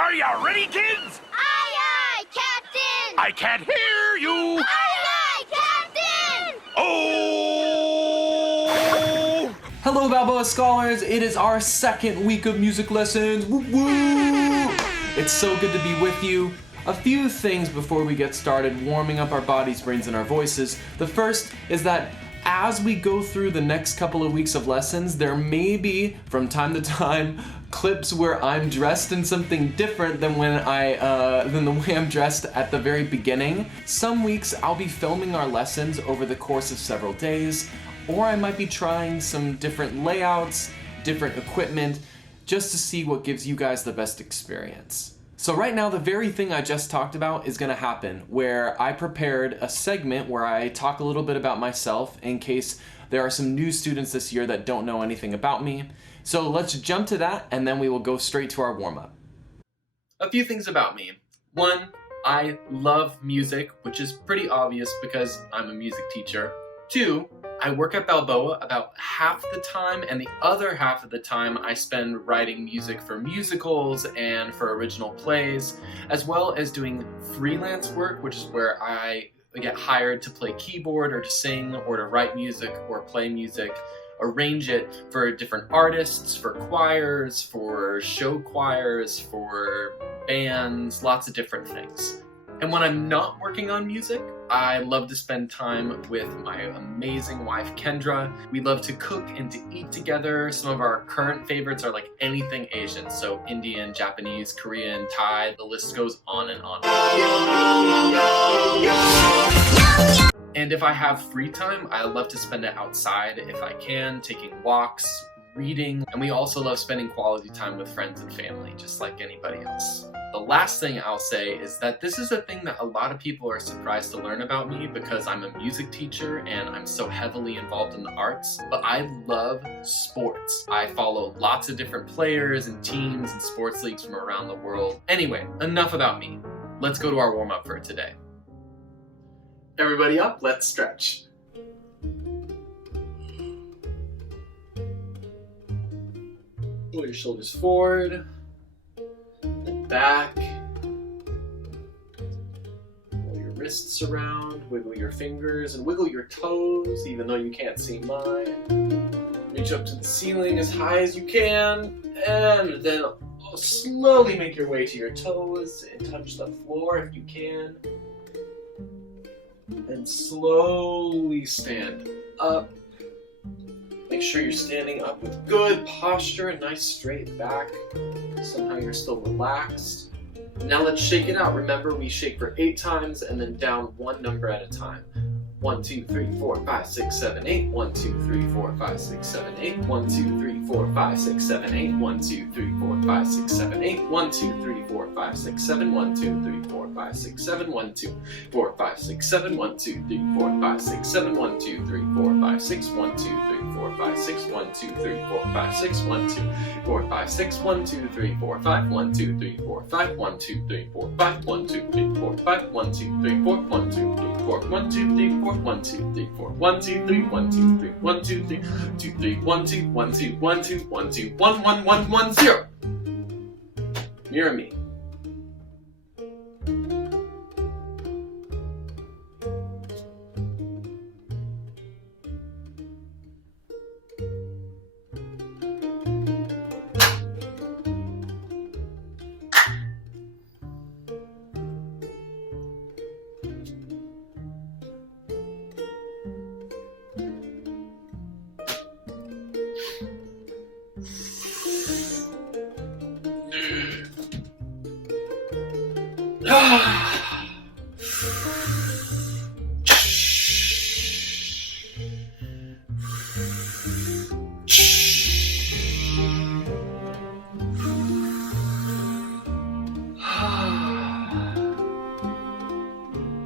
Are you ready, kids? Aye, aye, Captain! I can't hear you! Aye, aye, Captain! Oh! Hello, Balboa Scholars! It is our second week of music lessons. Woo woo! It's so good to be with you. A few things before we get started warming up our bodies, brains, and our voices. The first is that as we go through the next couple of weeks of lessons, there may be, from time to time, clips where I'm dressed in something different than than the way I'm dressed at the very beginning. Some weeks I'll be filming our lessons over the course of several days, or I might be trying some different layouts, different equipment, just to see what gives you guys the best experience. So right now, the very thing I just talked about is gonna happen, where I prepared a segment where I talk a little bit about myself in case there are some new students this year that don't know anything about me. So let's jump to that, and then we will go straight to our warm-up. A few things about me. One, I love music, which is pretty obvious because I'm a music teacher. Two, I work at Balboa about half the time, and the other half of the time I spend writing music for musicals and for original plays, as well as doing freelance work, which is where I get hired to play keyboard or to sing or to write music or play music, arrange it for different artists, for choirs, for show choirs, for bands, lots of different things. And when I'm not working on music, I love to spend time with my amazing wife, Kendra. We love to cook and to eat together. Some of our current favorites are like anything Asian, so Indian, Japanese, Korean, Thai, the list goes on and on. And if I have free time, I love to spend it outside if I can, taking walks, reading, and we also love spending quality time with friends and family, just like anybody else. The last thing I'll say is that this is a thing that a lot of people are surprised to learn about me because I'm a music teacher and I'm so heavily involved in the arts, but I love sports. I follow lots of different players and teams and sports leagues from around the world. Anyway, enough about me. Let's go to our warm-up for today. Everybody up, let's stretch. Pull your shoulders forward. Back, roll your wrists around, wiggle your fingers, and wiggle your toes, even though you can't see mine. Reach up to the ceiling as high as you can, and then slowly make your way to your toes and touch the floor if you can. And slowly stand up. Make sure you're standing up with good posture, a nice straight back. Somehow you're still relaxed. Now let's shake it out. Remember, we shake for 8 times and then down one number at a time. 1, 2, 3, 4, 5, 6, 7, 8. 1, 2, 3, 4, 5, 6, 7, 8. 1, 2, 3, 4, 5, 6, 7, 8. 1, 2, 3, 4, 5, 6, 7, 8. 1, 2, 3, 4, 5, 6, 7. 1, 2, 3, 4, 5, 6, 7. 1, 2, 4, 5, 6, 7. 1, 2, 3, 4, 5, 6, 7. 1, 2, 3, 4, 5, 6. 1, 2, 3, 4, 5, 6. 1, 2, 3, 4, 5, 6. 1, 2, 4, 5, 6. 1, 2, 3, 4, 5. 1, 2, 3, 4, 5. 1, 2, 3, 4, 5. 1, 2, 3, 4, 5. 1, 2, 3, 4. 1, 2, 3, 4. 1, 2, 3, 4. 1, 2, 3, 4. 1, 2, 3, 1, 2, 3, 1, 2, 3, 2, 3, 1, 2, 1, 2, 1, 2, 1, 2, 1, 1, 1, 1, 0. Mirror me.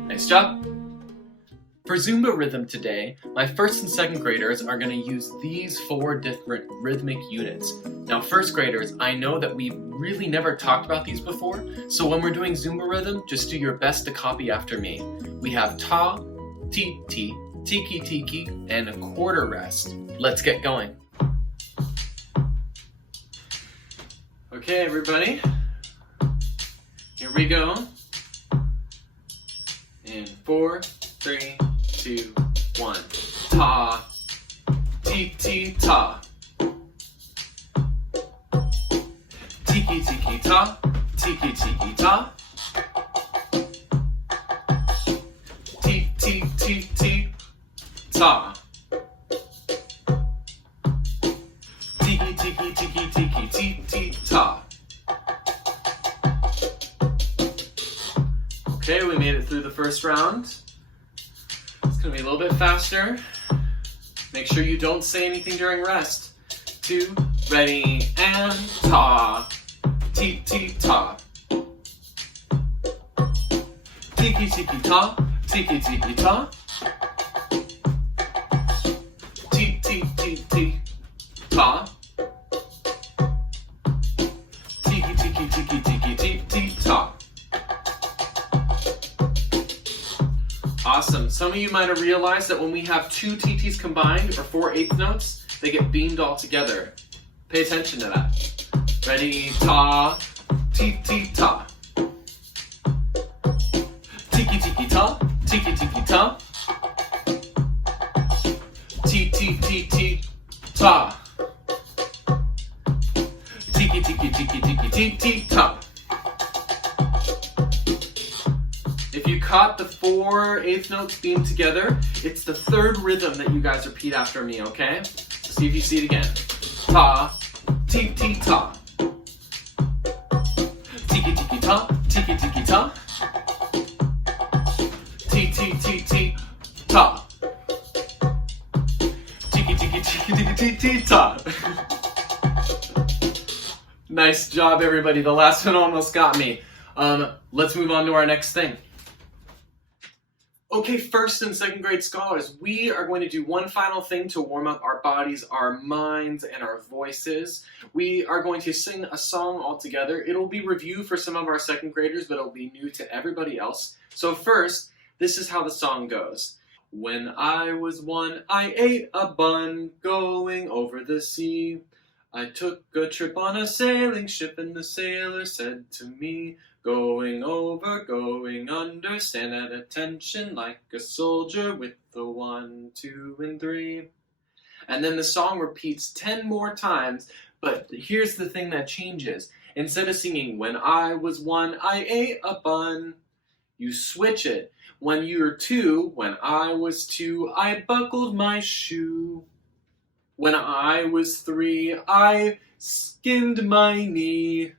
Nice job. For Zumba rhythm today, my first and second graders are going to use these 4 different rhythmic units. Now, first graders, I know that we've really never talked about these before, so when we're doing Zumba rhythm, just do your best to copy after me. We have ta, ti, ti, tiki, tiki, and a quarter rest. Let's get going. Okay, everybody. Here we go. In 4, 3, 2, 1. Ta, ti ti ta. Tiki tiki ta, tiki tiki ta. Ti ti ti ti ta. Tiki tiki tiki tiki ti ti ta. Okay, we made it through the first round. It's gonna be a little bit faster. Make sure you don't say anything during rest. 2, ready, and ta. Ti ti ta. Tiki tiki ta. Tiki tiki ta. Ti ti ti ti ta. Tiki tiki tiki tiki ti ti ta. Awesome. Some of you might have realized that when we have 2 TTs combined, or 4 eighth notes, they get beamed all together. Pay attention to that. Ready, ta, ti ti ta. Tiki tiki ta, tiki tiki ta. Ti ti ti ti ta. Tiki tiki tiki tiki ti ti ta. If you caught the 4 eighth notes beamed together, it's the 3rd rhythm that you guys repeat after me, okay? So see if you see it again. Ta, ti ti ta. Tiki tiki ta, tiki tiki ta. Ti ti ti ti ta. Tiki tiki tiki tiki ti ti ta. Nice job, everybody. The last one almost got me. Let's move on to our next thing. Okay, 1st and 2nd grade scholars, we are going to do one final thing to warm up our bodies, our minds, and our voices. We are going to sing a song all together. It'll be review for some of our 2nd graders, but it'll be new to everybody else. So first, this is how the song goes. When I was 1, I ate a bun going over the sea. I took a trip on a sailing ship and the sailor said to me, going over, going under, stand at attention like a soldier with the 1, 2, and 3. And then the song repeats 10 more times, but here's the thing that changes. Instead of singing, when I was 1, I ate a bun, you switch it. When you're 2, when I was 2, I buckled my shoe. When I was 3, I skinned my knee.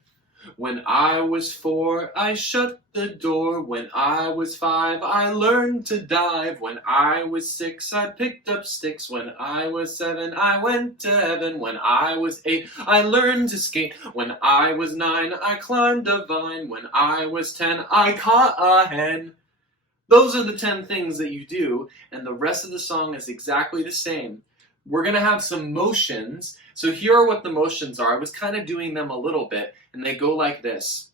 When I was 4, I shut the door. When I was 5, I learned to dive. When I was 6, I picked up sticks. When I was 7, I went to heaven. When I was 8, I learned to skate. When I was 9, I climbed a vine. When I was 10, I caught a hen. Those are the 10 things that you do, and the rest of the song is exactly the same. We're going to have some motions. So here are what the motions are. I was kind of doing them a little bit, and they go like this.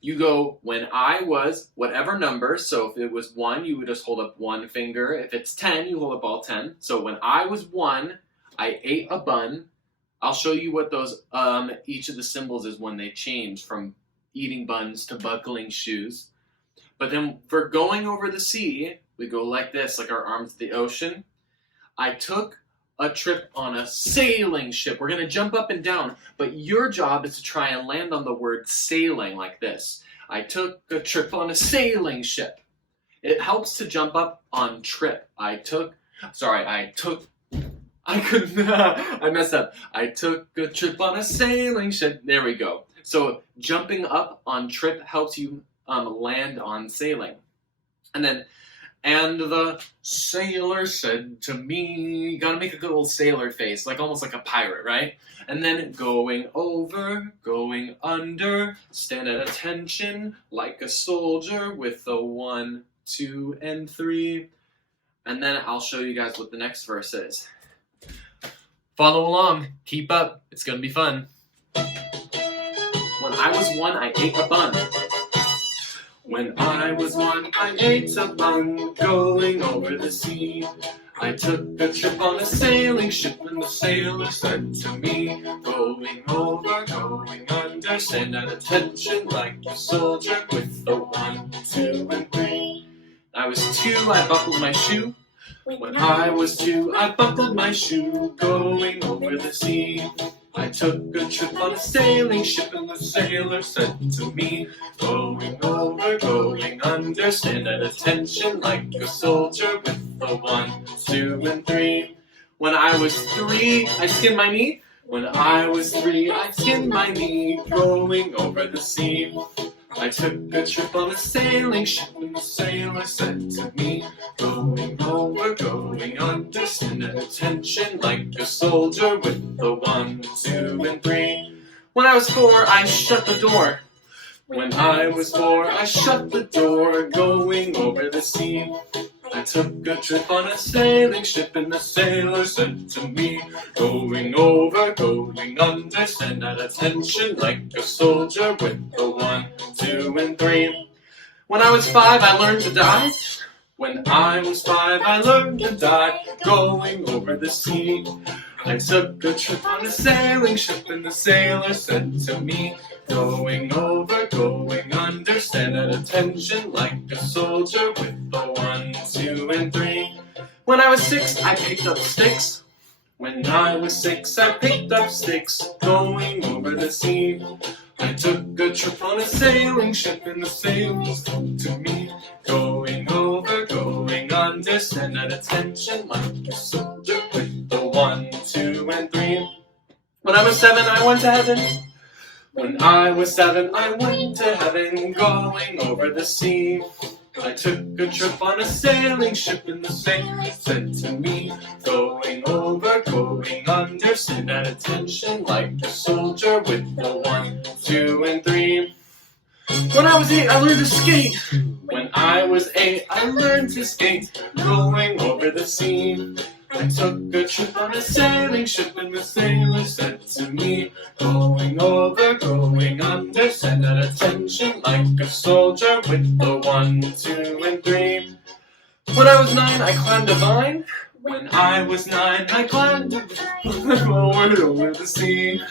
You go, when I was whatever number, so if it was 1, you would just hold up 1 finger. If it's 10, you hold up all 10. So when I was 1, I ate a bun. I'll show you what those, each of the symbols is when they change from eating buns to buckling shoes. But then for going over the sea, we go like this, like our arms to the ocean. I took a trip on a sailing ship. We're going to jump up and down, but your job is to try and land on the word sailing like this. I took a trip on a sailing ship. It helps to jump up on trip. I messed up. I took a trip on a sailing ship. There we go. So jumping up on trip helps you land on sailing. And then, and the sailor said to me, you gotta make a good old sailor face, like almost like a pirate, right? And then going over, going under, stand at attention like a soldier with a 1, 2, and 3. And then I'll show you guys what the next verse is. Follow along, keep up, it's gonna be fun. When I was 1, I ate a bun. When I was 1, I ate a bun going over the sea. I took a trip on a sailing ship and the sailor said to me, going over, going under, understand at attention like a soldier with the 1, 2, and 3. I was 2, I buckled my shoe. When I was 2, I buckled my shoe, going over the sea. I took a trip on a sailing ship, and the sailor said to me, going over, going under, stand at attention like a soldier with the 1, 2, and 3. When I was 3, I skinned my knee. When I was 3, I skinned my knee, going over the sea. I took a trip on a sailing ship, and the sailor said to me, going over, going under, stand at attention like a soldier with the 1, 2, and 3. When I was 4, I shut the door. When I was 4, I shut the door, going over the sea. I took a trip on a sailing ship, and the sailor said to me, going over, going under, stand at attention like a soldier with the 1, 2, and 3. When I was 5, I learned to dive. When I was 5, I learned to dive, going over the sea. I took a trip on a sailing ship, and the sailor said to me, going over, going under, stand at attention like a soldier with the 1, 2, and 3. When I was 6, I picked up sticks. When I was 6, I picked up sticks, going over the sea. I took a trip on a sailing ship, and the sailor said to me, going over, going under, stand at attention like a soldier with the 1, 2, and 3. When I was 7, I went to heaven. When I was 7, I went to heaven, going over the sea. I took a trip on a sailing ship, and the sailor said to me, going over, going under, stand at attention like a soldier with the 1, 2, and 3. When I was 8, I learned to skate. When I was 8, I learned to skate, going over the sea. I took a trip on a sailing ship, and the sailor said to me, going over, going under, stand at attention like a soldier with the 1, 2, and 3. When I was 9, I climbed a vine. When I was 9, I climbed a vine, over the sea.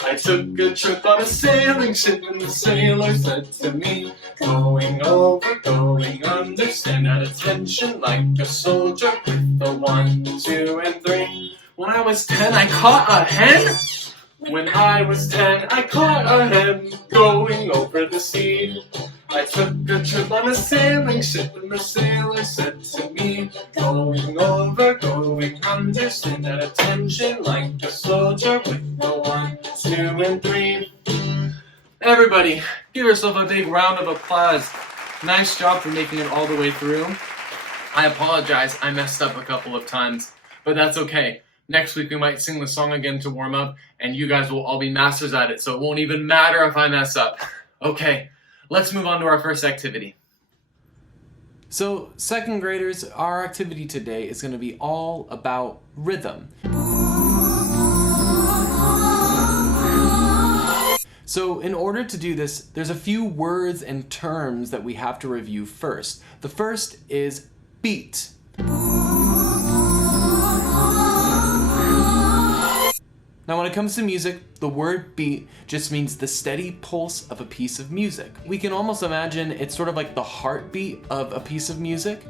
I took a trip on a sailing ship, and the sailor said to me, going over, going under, stand at attention like a soldier with the 1, 2, and 3. When I was 10, I caught a hen. When I was 10, I caught a hen, going over the sea. I took a trip on a sailing ship, and the sailor said to me, going over, going under, stand at attention like a soldier with the 1, 2, and 3. Everybody, give yourself a big round of applause. Nice job for making it all the way through. I apologize, I messed up a couple of times, but that's okay. Next week we might sing the song again to warm up, and you guys will all be masters at it, so it won't even matter if I mess up. Okay, let's move on to our first activity. So, second graders, our activity today is going to be all about rhythm. So, in order to do this, there's a few words and terms that we have to review first. The first is beat. Now when it comes to music, the word beat just means the steady pulse of a piece of music. We can almost imagine it's sort of like the heartbeat of a piece of music.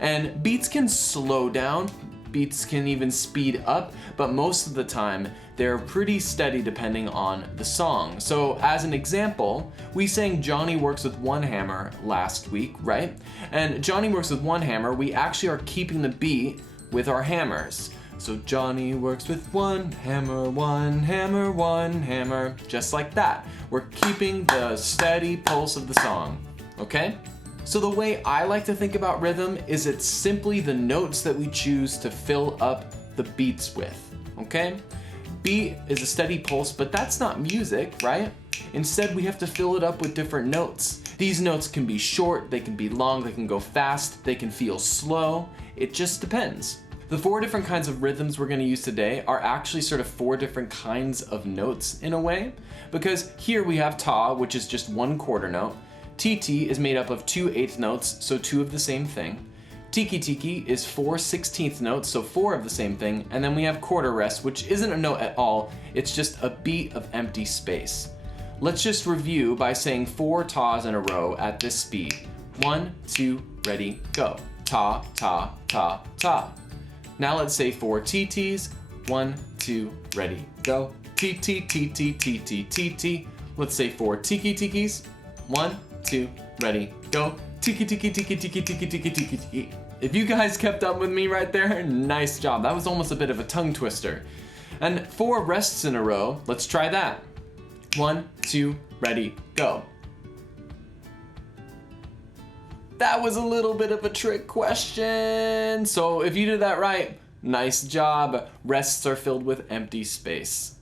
And beats can slow down, beats can even speed up, but most of the time they're pretty steady depending on the song. So as an example, we sang Johnny Works with One Hammer last week, right? And Johnny Works with One Hammer, we actually are keeping the beat with our hammers. So Johnny works with one hammer, one hammer, one hammer, just like that. We're keeping the steady pulse of the song, okay? So the way I like to think about rhythm is it's simply the notes that we choose to fill up the beats with, okay? Beat is a steady pulse, but that's not music, right? Instead, we have to fill it up with different notes. These notes can be short, they can be long, they can go fast, they can feel slow. It just depends. The 4 different kinds of rhythms we're going to use today are actually sort of 4 different kinds of notes in a way, because here we have ta, which is just 1 quarter note. TT is made up of 2 eighth notes, so 2 of the same thing. Tiki tiki is 4 16th notes, so 4 of the same thing. And then we have quarter rest, which isn't a note at all, it's just a beat of empty space. Let's just review by saying 4 tas in a row at this speed. 1, 2, ready, go. Ta, ta, ta, ta. Now let's say 4 TTs. 1, 2, ready, go. T, T, T, T, T, T, T, T. Let's say 4 tiki tikis. 1, 2, ready, go. Tiki, tiki, tiki, tiki, tiki, tiki, tiki, tiki. If you guys kept up with me right there, nice job. That was almost a bit of a tongue twister. And 4 rests in a row. Let's try that. 1, 2, ready, go. That was a little bit of a trick question. So if you did that right, nice job. Rests are filled with empty space.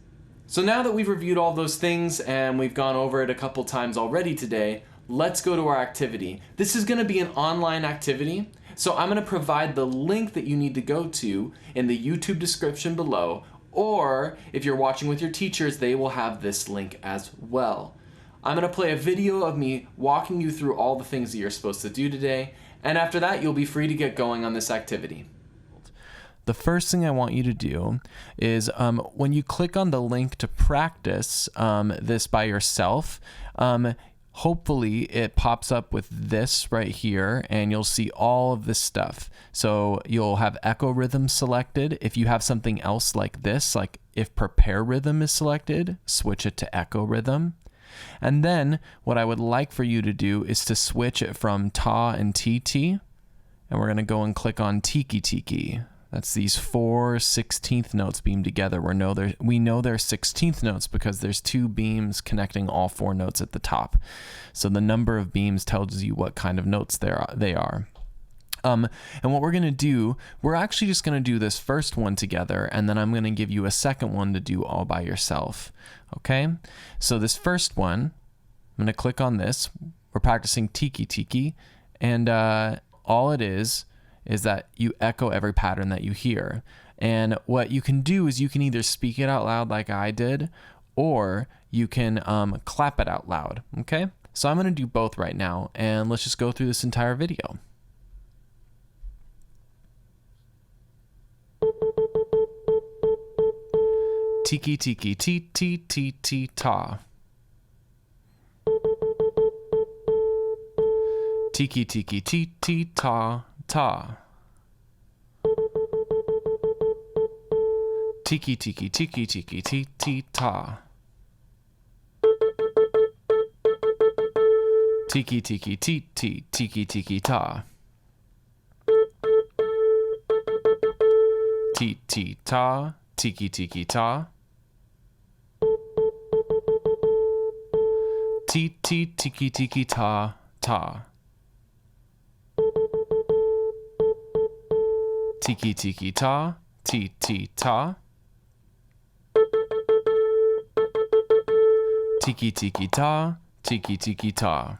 So now that we've reviewed all those things and we've gone over it a couple times already today, let's go to our activity. This is gonna be an online activity, so I'm gonna provide the link that you need to go to in the YouTube description below, or if you're watching with your teachers, they will have this link as well. I'm gonna play a video of me walking you through all the things that you're supposed to do today, and after that, you'll be free to get going on this activity. The first thing I want you to do is when you click on the link to practice this by yourself, hopefully it pops up with this right here and you'll see all of this stuff. So you'll have echo rhythm selected. If you have something else like this, like if prepare rhythm is selected, switch it to echo rhythm. And then what I would like for you to do is to switch it from ta and TT, and we're gonna go and click on tiki tiki. That's these 4 16th notes beamed together. We know they're 16th notes because there's 2 beams connecting all 4 notes at the top. So the number of beams tells you what kind of notes they are. And what we're gonna do, we're actually just gonna do this first one together, and then I'm gonna give you a second one to do all by yourself, okay? So this first one, I'm gonna click on this. We're practicing tiki tiki, and all it is that you echo every pattern that you hear. And what you can do is you can either speak it out loud like I did, or you can clap it out loud, okay? So I'm gonna do both right now, and let's just go through this entire video. Tiki tiki ti ti ti ti ta. Tiki tiki ti ti ta ta. Tiki tiki tiki tiki ti ti ta. Tiki tiki ti ti tiki tiki ta. Ti ti ta tiki tiki ta. Ti ti tiki tiki ta ta. Tiki tiki ta, ti ti ta. Tiki tiki ta, tiki tiki ta.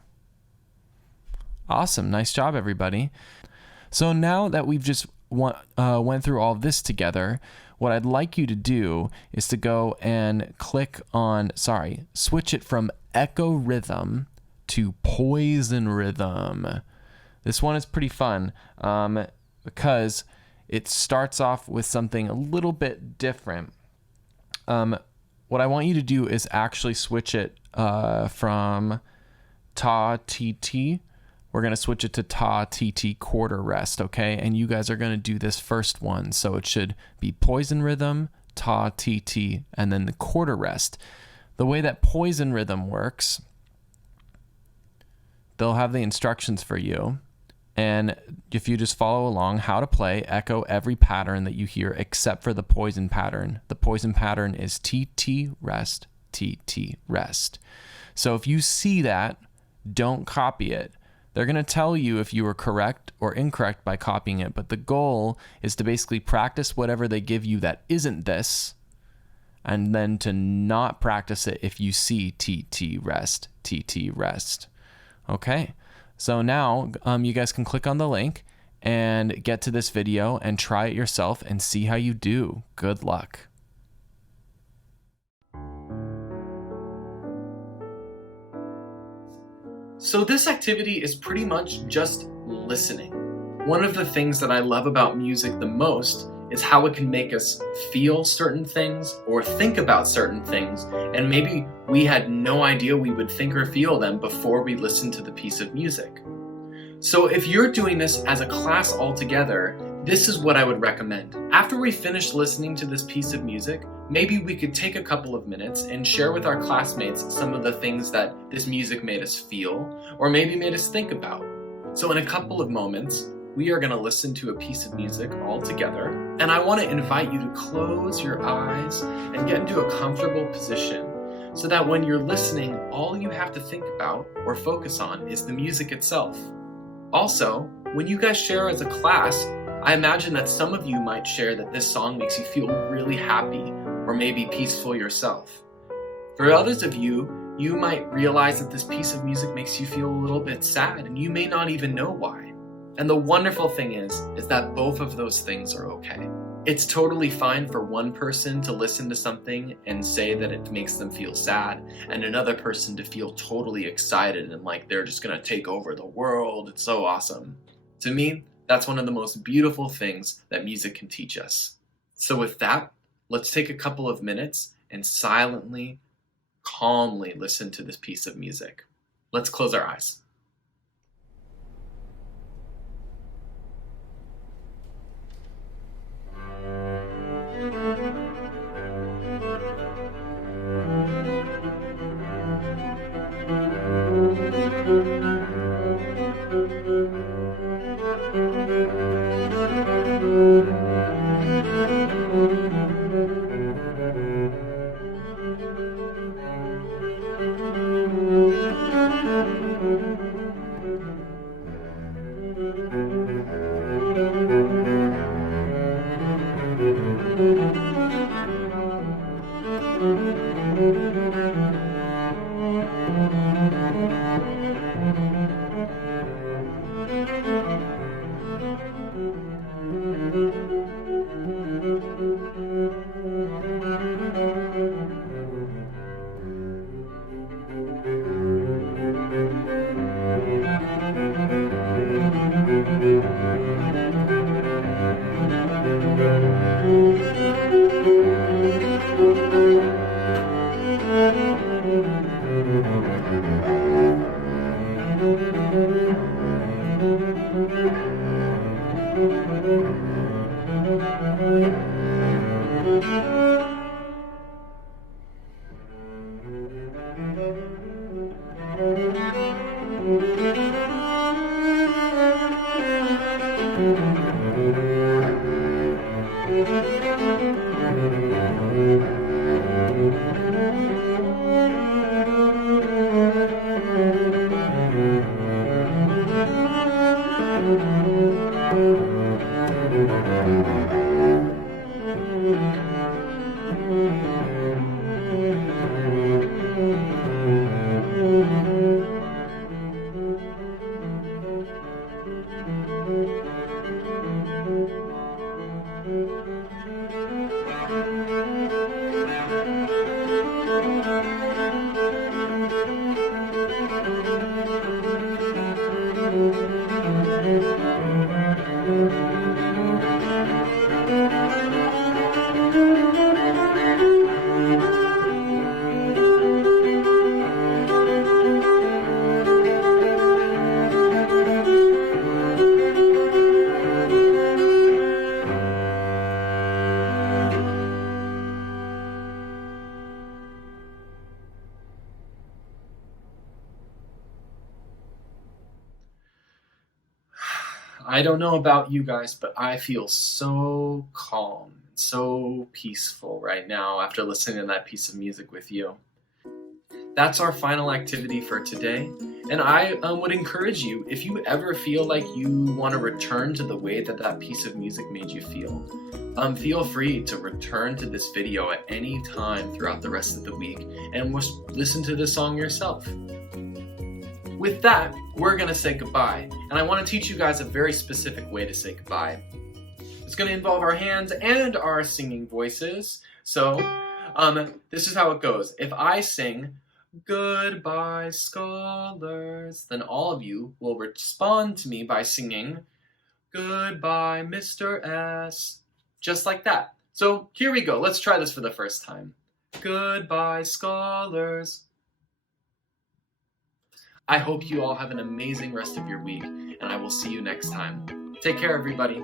Awesome, nice job everybody. So now that we've just went through all of this together, what I'd like you to do is to go and switch it from echo rhythm to poison rhythm. This one is pretty fun because it starts off with something a little bit different. What I want you to do is actually switch it from ta TT. We're going to switch it to ta TT quarter rest, okay? And you guys are going to do this first one. So it should be poison rhythm, ta TT, and then the quarter rest. The way that poison rhythm works, they'll have the instructions for you. And if you just follow along how to play, echo every pattern that you hear except for the poison pattern. The poison pattern is TT rest, TT rest. So if you see that, don't copy it. They're going to tell you if you were correct or incorrect by copying it, but the goal is to basically practice whatever they give you that isn't this, and then to not practice it if you see TT rest, TT rest. Okay. So now you guys can click on the link and get to this video and try it yourself and see how you do. Good luck. So this activity is pretty much just listening. One of the things that I love about music the most is how it can make us feel certain things or think about certain things, and maybe we had no idea we would think or feel them before we listened to the piece of music. So if you're doing this as a class altogether, this is what I would recommend. After we finish listening to this piece of music, maybe we could take a couple of minutes and share with our classmates some of the things that this music made us feel, or maybe made us think about. So in a couple of moments, we are going to listen to a piece of music all together, and I want to invite you to close your eyes and get into a comfortable position so that when you're listening, all you have to think about or focus on is the music itself. Also, when you guys share as a class, I imagine that some of you might share that this song makes you feel really happy or maybe peaceful yourself. For others of you, you might realize that this piece of music makes you feel a little bit sad and you may not even know why. And the wonderful thing is that both of those things are okay. It's totally fine for one person to listen to something and say that it makes them feel sad, and another person to feel totally excited and like they're just gonna take over the world. It's so awesome. To me, that's one of the most beautiful things that music can teach us. So with that, let's take a couple of minutes and silently, calmly listen to this piece of music. Let's close our eyes. I don't know about you guys, but I feel so calm, so peaceful right now after listening to that piece of music with you. That's our final activity for today, and I would encourage you, if you ever feel like you want to return to the way that that piece of music made you feel free to return to this video at any time throughout the rest of the week and listen to this song yourself. With that, we're going to say goodbye, and I want to teach you guys a very specific way to say goodbye. It's going to involve our hands and our singing voices. So, this is how it goes. If I sing, "Goodbye, scholars," then all of you will respond to me by singing, "Goodbye, Mr. S." just like that. So here we go. Let's try this for the first time. Goodbye, scholars. I hope you all have an amazing rest of your week, and I will see you next time. Take care, everybody.